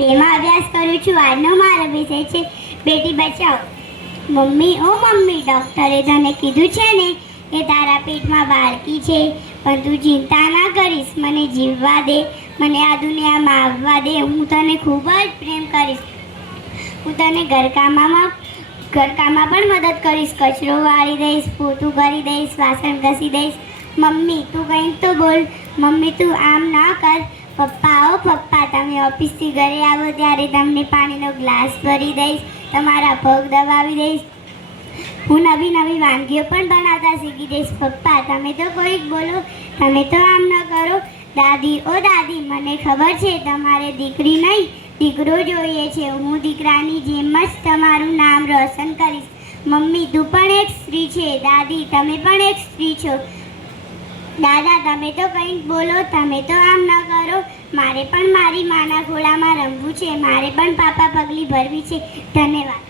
2માં અભ્યાસ કરું છું. આજનો મારો વિષય છે બેટી બચાવો. મમ્મી, ઓ મમ્મી, ડૉક્ટરે તને કીધું છે ને કે તારા પેટમાં બાળકી છે, પણ તું ચિંતા ના કરીશ. મને જીવવા દે, મને આ દુનિયામાં આવવા દે. હું તને ખૂબ જ પ્રેમ કરીશ. હું તને ઘરકામમાં પણ મદદ કરીશ. કચરો વાળી દઈશ, પોતું કરી દઈશ, વાસણ ઘસી દઈશ. મમ્મી, તું કંઈક તો બોલ. મમ્મી, તું આમ ના કર. પપ્પા, ઓ પપ્પા, તમે ઓફિસથી ઘરે આવો ત્યારે તમને પાણીનો ગ્લાસ ભરી દઈશ, તમારા પગ દબાવી દઈશ. હું નવી નવી વાનગીઓ પણ બનાવતા શીખી દઈશ. પપ્પા, તમે તો કોઈક બોલો, તમે તો આમ ન કરો. દાદી, ઓ દાદી, મને ખબર છે તમારે દીકરી નહીં દીકરો જોઈએ છે. હું દીકરાની જેમ જ તમારું નામ રોશન કરીશ. મમ્મી, તું પણ એક સ્ત્રી છે. દાદી, તમે પણ એક સ્ત્રી છો. દાદા, તમે તો કંઈક બોલો, તમે તો આમ ન કરો. મારે પણ મારી માના ખોળામાં રમવું છે. મારે પણ પાપા પગલી ભરવી છે. ધન્યવાદ.